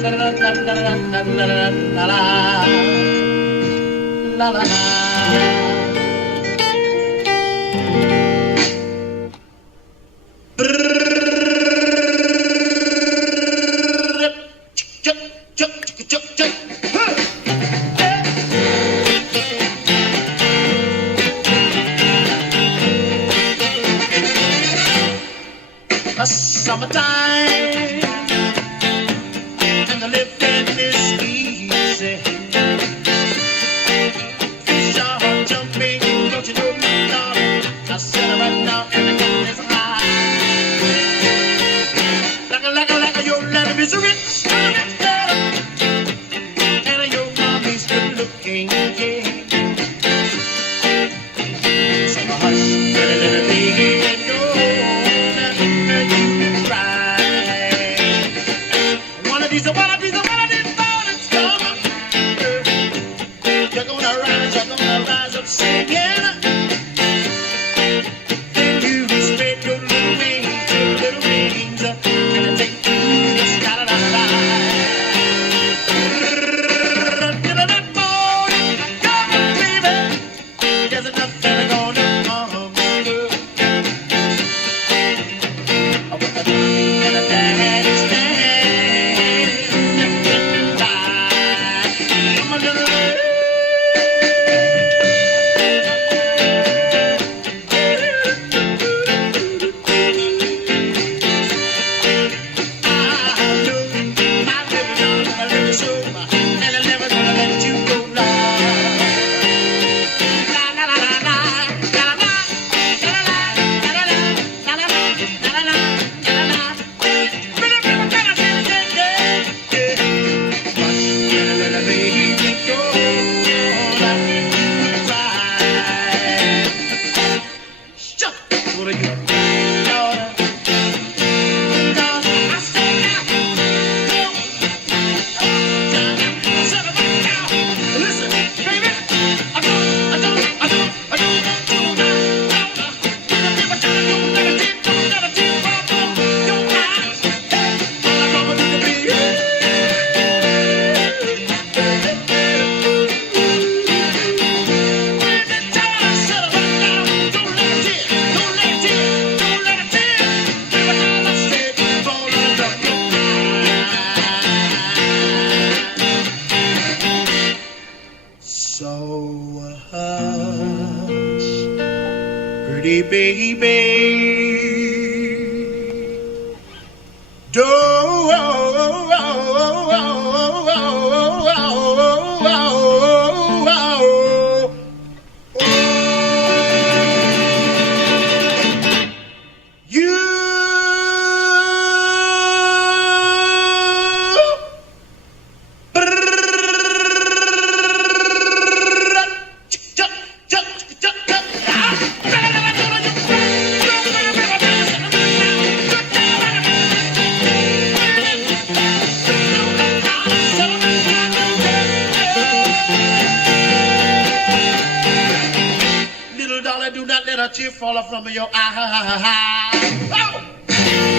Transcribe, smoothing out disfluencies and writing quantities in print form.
la la la. Summertime and the living is easy. Fish are jumping, don't you know, my darling? I said it right now, and the moon is high. Like your love is rich, and your mommy's good looking, yeah. So hush, little baby, and go. These mornings come. You're gonna rise up singing. Then you spread your little wings, and take you to the sky. That morning, come, baby. There's nothing gonna come. With the mommy and the daddy stand. So hush, pretty baby, do not let a tear fall from your eye. Oh!